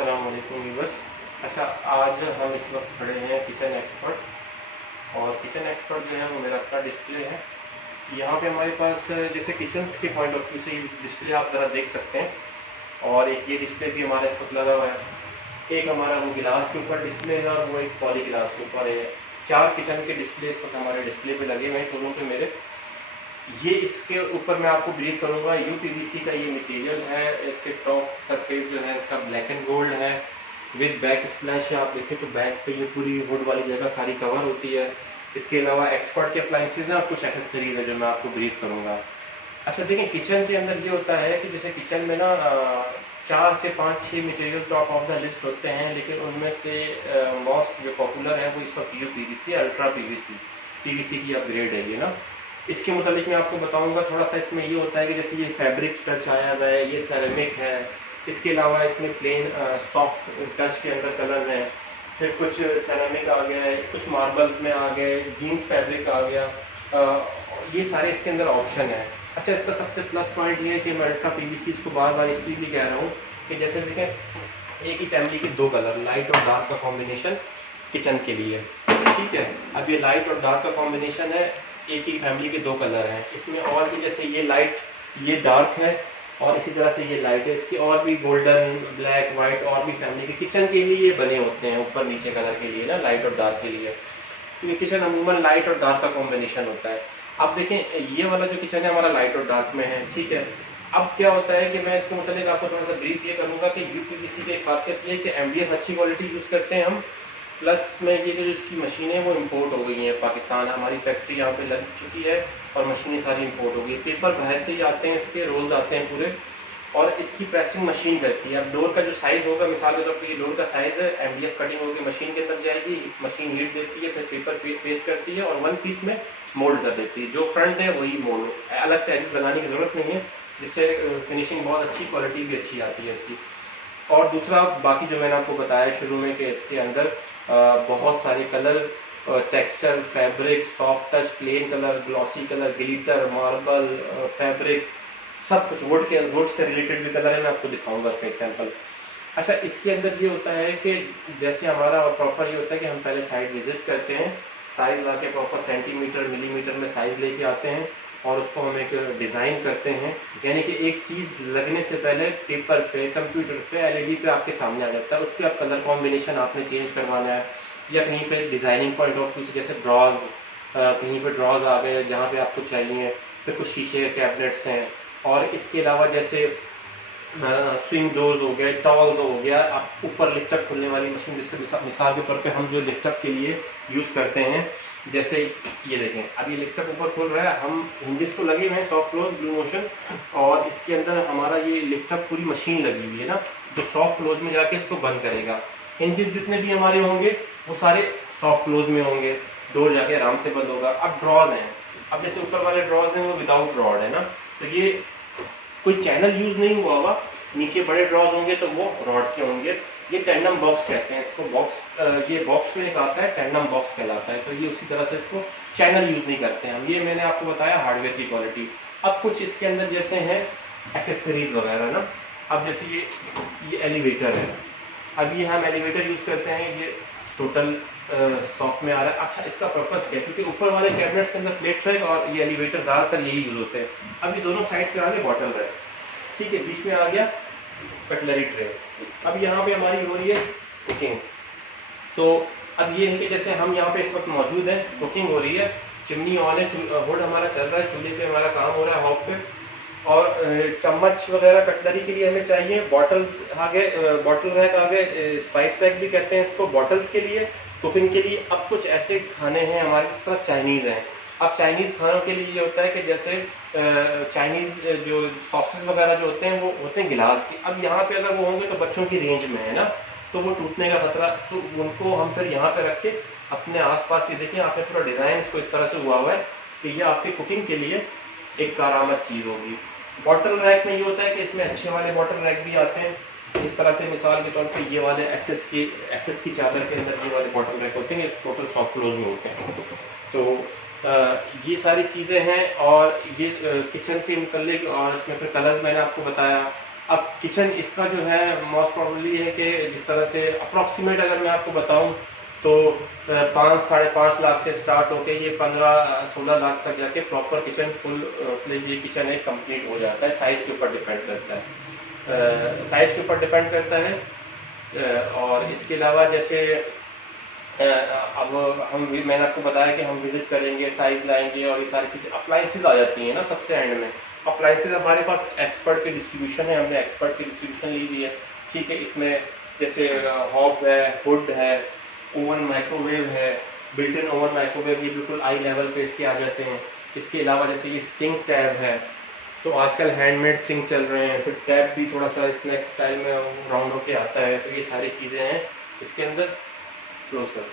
अस्सलाम वालेकुम व्यूअर्स। अच्छा, आज हम इस वक्त खड़े हैं किचन एक्सपर्ट, और किचन एक्सपर्ट जो है वो मेरा अपना डिस्प्ले है। यहाँ पे हमारे पास जैसे किचन्स के पॉइंट ऑफ व्यू से ये डिस्प्ले आप ज़रा देख सकते हैं, और एक ये डिस्प्ले भी हमारे इस वक्त लगा हुआ है। एक हमारा वो गिलास के ऊपर डिस्प्ले है और वो एक पॉली गिलास के ऊपर है। 4 किचन के डिस्प्ले इस वक्त हमारे डिस्प्ले पे लगे हुए हैं शोरूम पे मेरे। ये इसके ऊपर मैं आपको ब्रीफ करूंगा। यूपीवीसी का ये मटेरियल है। इसके टॉप सरफेस जो है इसका ब्लैक एंड गोल्ड है विद बैक स्प्लैश। आप देखें तो बैक पे ये पूरी वुड वाली जगह सारी कवर होती है। इसके अलावा एक्सपर्ट के अप्लाइंसेज हैं और कुछ एक्सेसरीज है जो मैं आपको ब्रीफ करूंगा। अच्छा देखें, किचन के अंदर ये होता है कि जैसे किचन में ना 4 से 5-6 material top of the list होते हैं, लेकिन उनमें से मोस्ट जो पॉपुलर है वो इस वक्त यूपीवीसी अल्ट्रा पीवीसी की अपग्रेड है ये ना। इसके मुताबिक मैं आपको बताऊंगा। थोड़ा सा इसमें ये होता है कि जैसे ये फैब्रिक टच आया हुआ है, ये सेरेमिक है। इसके अलावा इसमें प्लेन सॉफ्ट टच के अंदर कलर्स हैं। फिर कुछ सेरेमिक आ गया है, कुछ मार्बल्स में आ गए, जीन्स फैब्रिक आ गया। ये सारे इसके अंदर ऑप्शन है। अच्छा, इसका सबसे प्लस पॉइंट ये है कि मैं अल्ट्रा पीवीसी इसको बार बार इसलिए भी कह रहा हूँ कि जैसे देखें, एक ही फैमिली के 2 कलर, लाइट और डार्क का कॉम्बिनेशन किचन के लिए, ठीक है। अब ये लाइट और डार्क का कॉम्बिनेशन है, एक ही फैमिली के 2 कलर हैं। इसमें और भी जैसे ये लाइट, ये डार्क है, और इसी तरह से ये लाइट है। इसकी और भी गोल्डन, ब्लैक, वाइट और भी फैमिली के किचन के लिए ये बने होते हैं, ऊपर नीचे कलर के लिए ना, लाइट और डार्क के लिए। तो ये किचन अमूमन लाइट और डार्क का कॉम्बिनेशन होता है। अब देखें, ये वाला जो किचन है हमारा लाइट और डार्क में है, ठीक है। अब क्या होता है कि मैं इसके मुताबिक आपको थोड़ा सा ब्रीफ ये करूँगा कि यूपीवीसी की खासियत ये है कि एमडीएफ अच्छी क्वालिटी यूज़ करते हैं हम। प्लस में ये जो इसकी मशीनें वो इंपोर्ट हो गई हैं पाकिस्तान। हमारी फैक्ट्री यहाँ पे लग चुकी है और मशीनें सारी इंपोर्ट हो गई। पेपर बाहर से ही आते हैं, इसके रोल्स आते हैं पूरे, और इसकी प्रेसिंग मशीन करती है। अब डोर का जो साइज़ होगा, मिसाल के तौर पर ये डोर का साइज़ है, एमडीएफ कटिंग होकर मशीन के अंदर जाएगी, मशीन हीट देती है, फिर पेपर पेस्ट करती है और 1 पीस में मोल्ड कर देती है। जो फ्रंट है वही मोल्ड, अलग से एजेस लगाने की ज़रूरत नहीं है, जिससे फिनिशिंग बहुत अच्छी, क्वालिटी भी अच्छी आती है इसकी। और दूसरा, बाकी जो मैंने आपको बताया शुरू में कि इसके अंदर बहुत सारे colours, texture, fabric, soft touch, plain colour, glossy colour, glitter, marble, fabric, सब कुछ वुड से रिलेटेड भी कलर है। मैं आपको दिखाऊंगा इसका एग्जांपल। अच्छा, इसके अंदर ये होता है कि जैसे हमारा प्रॉपर ये होता है कि हम पहले साइट विजिट करते हैं, साइज़ ला के प्रॉपर सेंटीमीटर, मिलीमीटर में साइज़ लेके आते हैं और उसको हम एक डिज़ाइन करते हैं। यानी कि एक चीज़ लगने से पहले पेपर पे, कंप्यूटर पे, एलईडी पे आपके सामने आ जाता है। उस पर आप कलर कॉम्बिनेशन आपने चेंज करवाना है, या कहीं पे डिज़ाइनिंग पॉइंट ऑफ व्यू से जैसे ड्रॉज, कहीं पे ड्रॉज आ गए जहाँ पे आपको चाहिए, फिर कुछ शीशे के कैबिनेट्स हैं, और इसके अलावा जैसे स्विंग डोर्स हो गए, टॉल्स हो गया, आप ऊपर लिफ्टअप खुलने वाली मशीन, जिससे मिसाल के तौर पे हम जो लिफ्टअप के लिए यूज़ करते हैं, जैसे ये देखें, अब ये लिफ्टअप ऊपर खुल रहा है, हम हिंजेस तो लगे हुए हैं, सॉफ्ट क्लोज, ब्लू मोशन, और इसके अंदर हमारा ये लिफ्टअप पूरी मशीन लगी हुई है ना, जो सॉफ्ट क्लोज में जाके इसको बंद करेगा। हिंजेस जितने भी हमारे होंगे वो सारे सॉफ्ट क्लोज में होंगे, डोर जाके आराम से बंद होगा। अब ड्रॉज हैं, अब जैसे ऊपर वाले ड्रॉज हैं वो विदाउट रॉड है ना, तो ये कोई चैनल यूज नहीं हुआ होगा। नीचे बड़े ड्रॉज होंगे तो वो रॉड के होंगे। ये टेंडम बॉक्स कहते हैं इसको, बॉक्स, ये बॉक्स में एक आता है, टेंडम बॉक्स कहलाता है। तो ये उसी तरह से इसको चैनल यूज नहीं करते हैं हम। ये मैंने आपको बताया हार्डवेयर की क्वालिटी। अब कुछ इसके अंदर जैसे हैं एक्सेसरीज वगैरह ना, अब जैसे ये एलिवेटर है, अब ये हम एलिवेटर यूज करते हैं, ये टोटल सॉफ्ट में आ रहा है। अच्छा, इसका पर्पस क्या है, क्योंकि ऊपर वाले कैबिनेट्स के अंदर प्लेट रैक और ये एलिवेटर ज़्यादातर यही यूज होते हैं। अब ये दोनों साइड पे आ गए बॉटल रैक, ठीक है, बीच में आ गया कटलरी ट्रे। अब यहाँ पे हमारी हो रही है कुकिंग। तो अब ये है कि जैसे हम यहाँ पे इस वक्त मौजूद हैं, कुकिंग हो रही है, चिमनी ऑन है, हुड हमारा चल रहा है, चूल्हे पे हमारा काम हो रहा है, हॉब पे, और चम्मच वगैरह कटलरी के लिए हमें चाहिए। बॉटल्स आ गए, बॉटल रैक आ गए, स्पाइस रैक भी कहते हैं इसको, बॉटल्स के लिए, कुकिंग के लिए। अब कुछ ऐसे खाने हैं हमारे, जिस तरह चाइनीज़ हैं। अब चाइनीज़ खानों के लिए ये होता है कि जैसे चाइनीज़ जो सॉसेस वगैरह जो होते हैं वो होते हैं गिलास के। अब यहाँ पे अगर वो होंगे तो बच्चों की रेंज में है ना, तो वो टूटने का खतरा, तो उनको हम फिर यहाँ पे रख के अपने आसपास, ये देखिए आपने पूरा डिज़ाइन इसको इस तरह से हुआ हुआ है कि ये आपकी कुकिंग के लिए एक कारामद चीज़ होगी। बॉटल रैक में ये होता है कि इसमें अच्छे वाले बॉटल रैक भी आते हैं, इस तरह से मिसाल के तौर पे ये वाले एसएस की चादर के अंदर ये वाले बॉटल रैक होते हैं, ये टोटल सॉफ्ट क्लोज में होते हैं। तो ये सारी चीज़ें हैं, और ये किचन के मुतल्लिक, और इसमें फिर कलर्स मैंने आपको बताया। अब किचन इसका जो है मोस्ट प्रॉब्ली है कि जिस तरह से अप्रॉक्सीमेट अगर मैं आपको बताऊं तो 5 साढ़े 5 लाख से स्टार्ट होके ये 15-16 लाख तक जाके प्रॉपर किचन फुल फ्लेज ये किचन है कंप्लीट हो जाता है। साइज़ के ऊपर डिपेंड करता है, साइज़ के ऊपर डिपेंड करता है। और इसके अलावा जैसे अब मैंने आपको बताया कि हम विजिट करेंगे, साइज लाएंगे और ये सारी चीज़ें अप्लाइंसेस आ जाती हैं ना सबसे एंड में। अप्लाइंसेस हमारे पास एक्सपर्ट के डिस्ट्रीब्यूशन है, हमने एक्सपर्ट की डिस्ट्रीब्यूशन ली हुई है। ठीक है, इसमें जैसे हॉब है, हुड है, ओवन माइक्रोवेव है, बिल्ट इन ओवन माइक्रोवेव, ये बिल्कुल आई लेवल पे इसके आ जाते हैं। इसके अलावा जैसे ये सिंक टैब है, तो आजकल हैंडमेड सिंक चल रहे हैं, फिर टैब भी थोड़ा सा स्नैक स्टाइल में राउंड होके आता है। तो ये सारी चीज़ें हैं इसके अंदर। क्लोज कर।